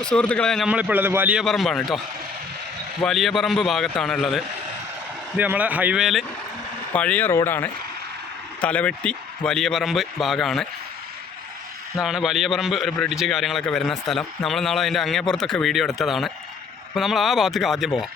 സുഹൃത്തുക്കളെ, നമ്മളിപ്പോൾ ഉള്ളത് വലിയ പറമ്പാണ് കേട്ടോ. വലിയ പറമ്പ് ഭാഗത്താണുള്ളത്. ഇത് നമ്മളെ ഹൈവേയിൽ പഴയ റോഡാണ്. തലവെട്ടി വലിയ പറമ്പ് ഭാഗമാണ്. ഇതാണ് വലിയ പറമ്പ്, ഒരു ബ്രിഡ്ജ് കാര്യങ്ങളൊക്കെ വരുന്ന സ്ഥലം. നമ്മൾ നാളെ അതിൻ്റെ അങ്ങേപ്പുറത്തൊക്കെ വീഡിയോ എടുത്തതാണ്. അപ്പോൾ നമ്മൾ ആ ഭാഗത്തേക്ക് ആദ്യം പോവാം.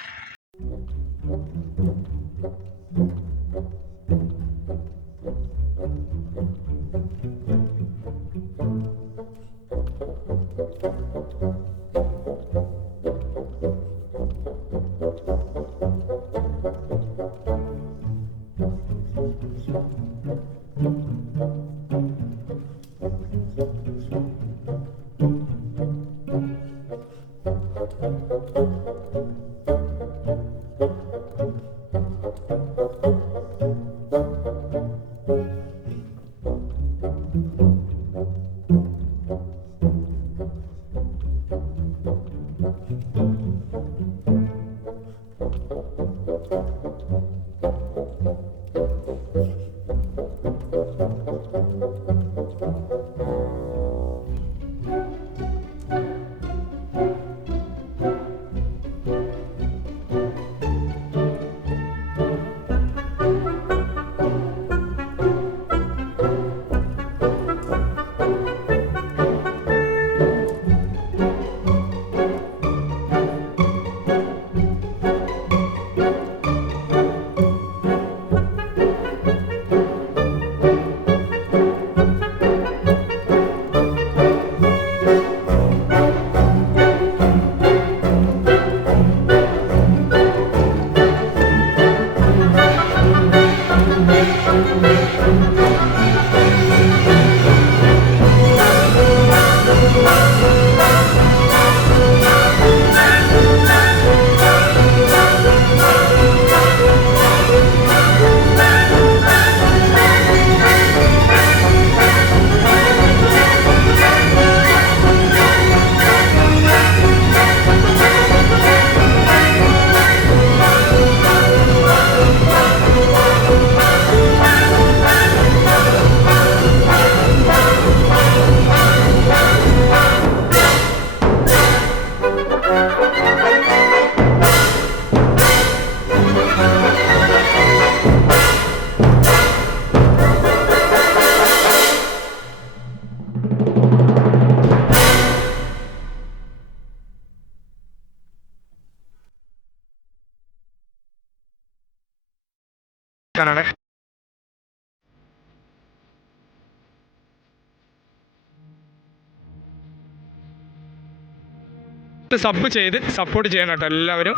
സബ് ചെയ്ത് സപ്പോർട്ട് ചെയ്യണം കേട്ടോ എല്ലാവരും.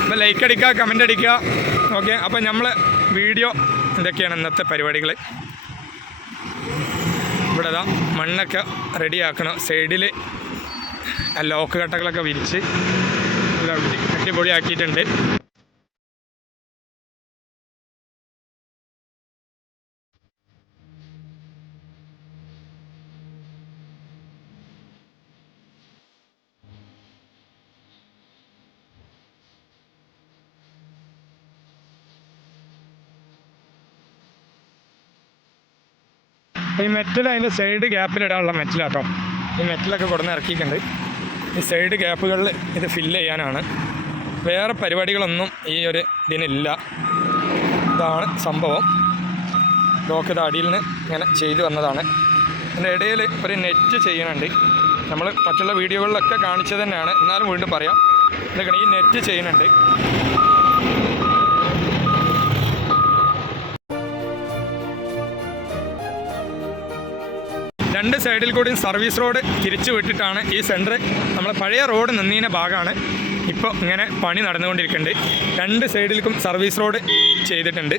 അപ്പോൾ ലൈക്ക് അടിക്കുക, കമൻ്റ് അടിക്കുക. ഓക്കെ, അപ്പോൾ നമ്മൾ വീഡിയോ എന്തൊക്കെയാണ് ഇന്നത്തെ പരിപാടികൾ. ഇവിടെ ഇതാ മണ്ണൊക്കെ റെഡിയാക്കണം. സൈഡിൽ ലോക്ക് കട്ടകളൊക്കെ വിരിച്ച് അടിപൊളിയാക്കിയിട്ടുണ്ട്. ഈ മെറ്റൽ അതിൻ്റെ സൈഡ് ഗ്യാപ്പിലിടാനുള്ള മെറ്റലാട്ടോ. ഈ മെറ്റലൊക്കെ കൊടുന്ന് ഇറക്കിയിട്ടുണ്ട്. ഈ സൈഡ് ഗ്യാപ്പുകളിൽ ഇത് ഫില്ല് ചെയ്യാനാണ്. വേറെ പരിപാടികളൊന്നും ഈ ഒരു ഇതിനില്ല. ഇതാണ് സംഭവം. ലോക്ക് ഇത് അടിയിൽ നിന്ന് ഇങ്ങനെ ചെയ്തു വന്നതാണ്. അതിൻ്റെ ഇടയിൽ ഒരു നെറ്റ് ചെയ്യുന്നുണ്ട്. നമ്മൾ മറ്റുള്ള വീഡിയോകളിലൊക്കെ കാണിച്ചത് തന്നെയാണ്, എന്നാലും വീണ്ടും പറയാം. ഇതൊക്കെ ഈ നെറ്റ് ചെയ്യുന്നുണ്ട്. രണ്ട് സൈഡിൽ കൂടി സർവീസ് റോഡ് തിരിച്ചു വിട്ടിട്ടാണ് ഈ സെൻറ്റർ. നമ്മളെ പഴയ റോഡ് നിന്നീന ഭാഗമാണ് ഇപ്പോൾ ഇങ്ങനെ പണി നടന്നുകൊണ്ടിരിക്കുന്നുണ്ട്. രണ്ട് സൈഡിലേക്കും സർവീസ് റോഡ് ചെയ്തിട്ടുണ്ട്.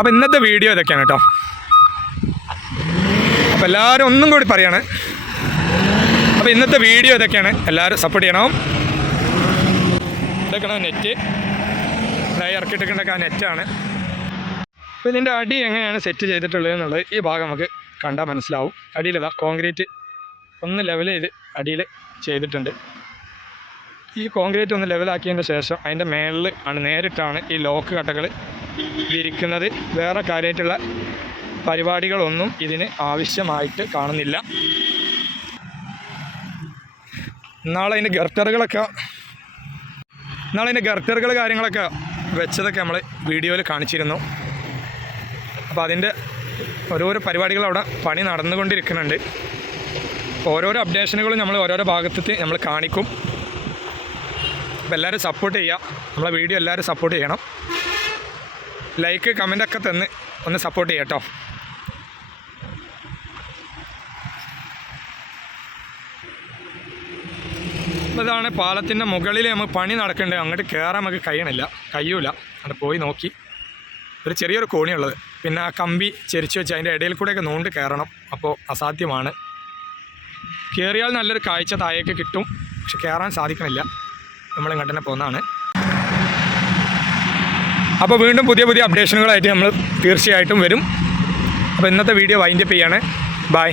അപ്പോൾ ഇന്നത്തെ വീഡിയോ ഇതൊക്കെയാണ് കേട്ടോ. അപ്പോൾ എല്ലാവരും ഒന്നും കൂടി പറയാണ്. അപ്പോൾ അപ്പോൾ ഇന്നത്തെ വീഡിയോ ഇതൊക്കെയാണ്. എല്ലാവരും സപ്പോർട്ട് ചെയ്യണം. ഇതൊക്കെയാണ് നെറ്റ്, ഇറക്കിയിട്ടൊക്കെ ആ നെറ്റാണ്. അപ്പോൾ ഇതിൻ്റെ അടി എങ്ങനെയാണ് സെറ്റ് ചെയ്തിട്ടുള്ളത് എന്നുള്ളത് ഈ ഭാഗം നമുക്ക് കണ്ടാൽ മനസ്സിലാവും. അടിയിലിതാ കോൺക്രീറ്റ് ഒന്ന് ലെവൽ ചെയ്ത് അടിയിൽ ചെയ്തിട്ടുണ്ട്. ഈ കോൺക്രീറ്റ് ഒന്ന് ലെവലാക്കിയതിന് ശേഷം അതിൻ്റെ മേളിൽ ആണ് നേരിട്ടാണ് ഈ ലോക്ക് കട്ടകൾ വിരിക്കുന്നത്. വേറെ കാര്യമായിട്ടുള്ള പരിപാടികളൊന്നും ഇതിന് ആവശ്യമായിട്ട് കാണുന്നില്ല. നാളെ അതിൻ്റെ ഗർട്ടറുകൾ കാര്യങ്ങളൊക്കെ വെച്ചതൊക്കെ നമ്മൾ വീഡിയോയിൽ കാണിച്ചിരുന്നു. അപ്പോൾ അതിൻ്റെ ഓരോരോ പരിപാടികൾ അവിടെ പണി നടന്നുകൊണ്ടിരിക്കുന്നുണ്ട്. ഓരോരോ അപ്ഡേഷനുകളും നമ്മൾ ഓരോരോ ഭാഗത്ത് നമ്മൾ കാണിക്കും. അപ്പോൾ എല്ലാവരും സപ്പോർട്ട് ചെയ്യുക. നമ്മളെ വീഡിയോ എല്ലാവരും സപ്പോർട്ട് ചെയ്യണം. ലൈക്ക് കമൻ്റൊക്കെ തന്ന് ഒന്ന് സപ്പോർട്ട് ചെയ്യാം കേട്ടോ. ഇതാണ് പാലത്തിൻ്റെ മുകളിൽ നമുക്ക് പണി നടക്കേണ്ടത്. അങ്ങോട്ട് കയറാൻ നമുക്ക് കഴിയൂല. അവിടെ പോയി നോക്കി ഒരു ചെറിയൊരു കോണിയുള്ളത്. പിന്നെ ആ കമ്പി ചെരിച്ച് വെച്ച് അതിൻ്റെ ഇടയിൽ കൂടെയൊക്കെ നൂണ്ട് കയറണം. അപ്പോൾ അസാധ്യമാണ്. കയറിയാൽ നല്ലൊരു കാഴ്ച താഴേക്ക് കിട്ടും, പക്ഷെ കയറാൻ സാധിക്കണില്ല. നമ്മളിങ്ങോട്ട് തന്നെ പോകുന്നതാണ്. അപ്പോൾ വീണ്ടും പുതിയ അപ്ഡേഷനുകളായിട്ട് നമ്മൾ തീർച്ചയായിട്ടും വരും. അപ്പോൾ ഇന്നത്തെ വീഡിയോ വൈൻഡപ്പ് ചെയ്യാണ്. ബൈ.